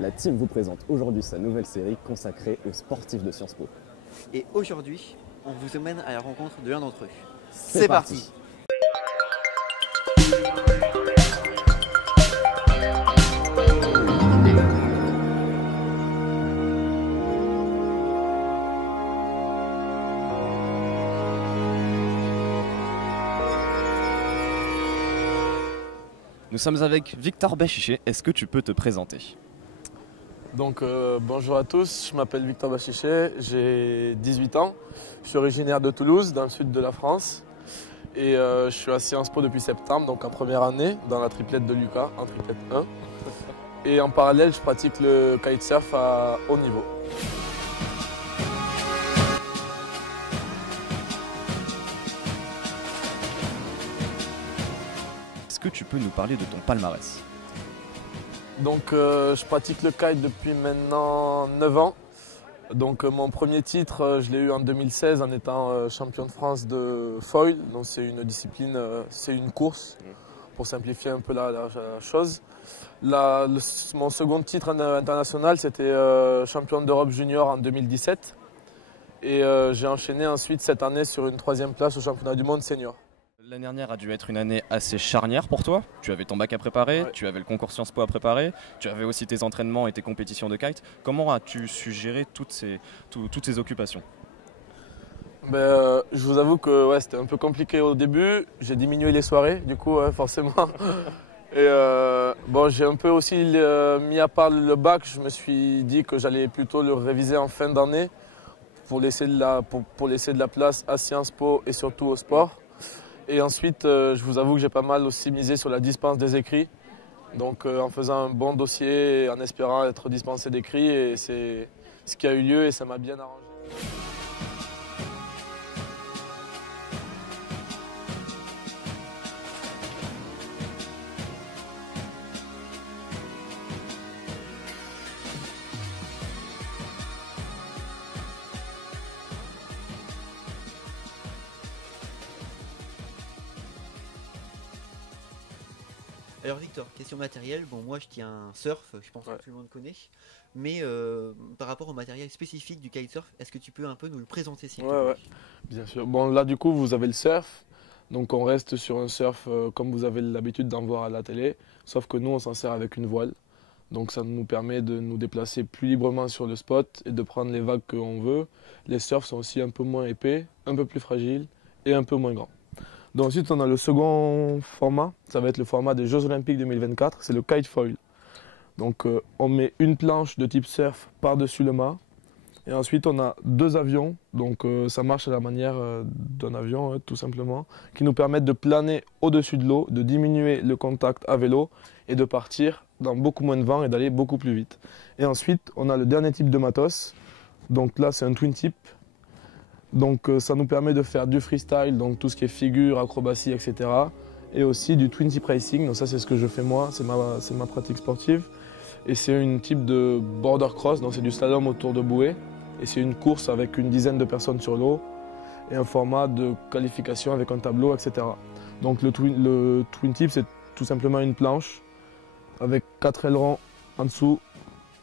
La team vous présente aujourd'hui sa nouvelle série consacrée aux sportifs de Sciences Po. Et aujourd'hui, on vous emmène à la rencontre de l'un d'entre eux. C'est parti. Nous sommes avec Victor Bachiché, est-ce que tu peux te présenter? Donc bonjour à tous, je m'appelle Victor Bachiché, j'ai 18 ans, je suis originaire de Toulouse, dans le sud de la France. Et je suis à Sciences Po depuis septembre, donc en première année, dans la triplette de Lucas, en triplette 1. Et en parallèle, je pratique le kitesurf à haut niveau. Est-ce que tu peux nous parler de ton palmarès? Donc je pratique le kite depuis maintenant 9 ans. Donc mon premier titre, je l'ai eu en 2016 en étant champion de France de foil. Donc c'est une discipline, c'est une course, pour simplifier un peu la chose. Mon second titre international, c'était champion d'Europe junior en 2017. Et j'ai enchaîné ensuite cette année sur une troisième place au championnat du monde senior. L'année dernière a dû être une année assez charnière pour toi. Tu avais ton bac à préparer, Ouais. tu avais le concours Sciences Po à préparer, tu avais aussi tes entraînements et tes compétitions de kite. Comment as-tu su gérer toutes ces occupations? Je vous avoue que ouais, c'était un peu compliqué au début. J'ai diminué les soirées, du coup, forcément. Et j'ai un peu aussi mis à part le bac. Je me suis dit que j'allais plutôt le réviser en fin d'année pour laisser pour laisser de la place à Sciences Po et surtout au sport. Et ensuite, je vous avoue que j'ai pas mal aussi misé sur la dispense des écrits. Donc en faisant un bon dossier et en espérant être dispensé d'écrits. Et c'est ce qui a eu lieu et ça m'a bien arrangé. Alors Victor, question matérielle, bon moi je tiens un surf, je pense Ouais. que tout le monde connaît, mais par rapport au matériel spécifique du kitesurf, est-ce que tu peux un peu nous le présenter s'il te plaît? Ouais, bien sûr. Bon, là, du coup, vous avez le surf. Donc, on reste sur un surf comme vous avez l'habitude d'en voir à la télé. Sauf que nous, on s'en sert avec une voile. Donc, ça nous permet de nous déplacer plus librement sur le spot et de prendre les vagues qu'on veut. Les surfs sont aussi un peu moins épais, un peu plus fragiles et un peu moins grands. Donc, ensuite, on a le second format. Ça va être le format des Jeux Olympiques 2024. C'est le kite foil. Donc, on met une planche de type surf par-dessus le mât. Et ensuite, on a deux avions, donc ça marche à la manière d'un avion, tout simplement, qui nous permettent de planer au-dessus de l'eau, de diminuer le contact avec l'eau et de partir dans beaucoup moins de vent et d'aller beaucoup plus vite. Et ensuite, on a le dernier type de matos, donc là, c'est un twin tip. Donc ça nous permet de faire du freestyle, donc tout ce qui est figure, acrobatie, etc. Et aussi du twin tip racing, donc ça, c'est ce que je fais moi, c'est ma pratique sportive. Et c'est une type de border cross, donc c'est du slalom autour de bouées. Et c'est une course avec une dizaine de personnes sur l'eau et un format de qualification avec un tableau, etc. Donc le twin tip, c'est tout simplement une planche avec 4 ailerons en dessous,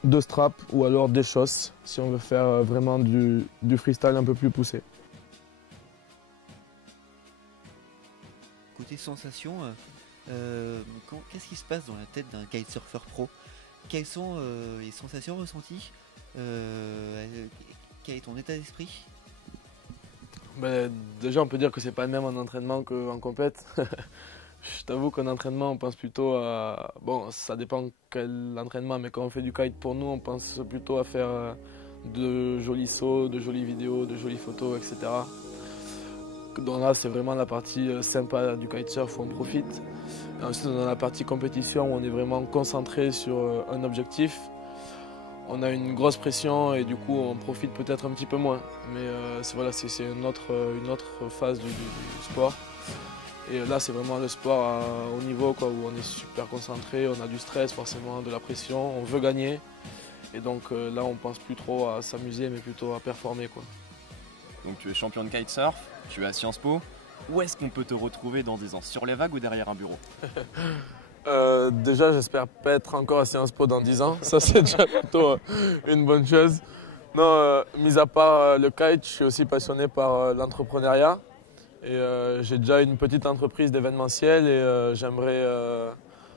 2 straps ou alors des chausses si on veut faire vraiment du freestyle un peu plus poussé. Côté sensation, qu'est-ce qui se passe dans la tête d'un kitesurfer pro? Quelles sont les sensations ressenties? Quel est ton état d'esprit? Déjà, on peut dire que c'est pas le même en entraînement qu'en compète. Je t'avoue qu'en entraînement, on pense plutôt à... Bon, ça dépend quel entraînement, mais quand on fait du kite pour nous, on pense plutôt à faire de jolis sauts, de jolies vidéos, de jolies photos, etc. Donc là, c'est vraiment la partie sympa du kitesurf où on profite. Et ensuite, on a la partie compétition où on est vraiment concentré sur un objectif. On a une grosse pression et du coup, on profite peut-être un petit peu moins. Mais c'est une autre phase du sport. Et là, c'est vraiment le sport à haut niveau, quoi, où on est super concentré, on a du stress forcément, de la pression, on veut gagner. Et donc là, on pense plus trop à s'amuser, mais plutôt à performer, quoi. Donc tu es champion de kitesurf, tu es à Sciences Po. Où est-ce qu'on peut te retrouver dans 10 ans? Sur les vagues ou derrière un bureau? Déjà, j'espère pas être encore à Sciences Po dans 10 ans. Ça, c'est déjà plutôt une bonne chose. Non, mis à part le kite, je suis aussi passionné par l'entrepreneuriat. Et j'ai déjà une petite entreprise d'événementiel et j'aimerais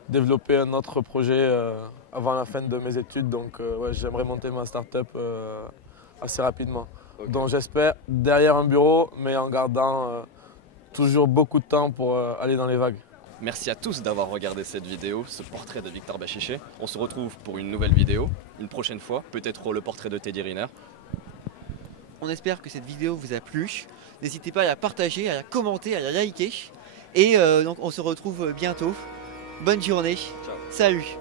développer un autre projet avant la fin de mes études. Donc, ouais, j'aimerais monter ma start-up assez rapidement. Ok. Donc, j'espère derrière un bureau, mais en gardant toujours beaucoup de temps pour aller dans les vagues. Merci à tous d'avoir regardé cette vidéo, ce portrait de Victor Bachiché. On se retrouve pour une nouvelle vidéo, une prochaine fois, peut-être le portrait de Teddy Riner. On espère que cette vidéo vous a plu. N'hésitez pas à la partager, à la commenter, à la liker. Et donc on se retrouve bientôt. Bonne journée. Ciao. Salut.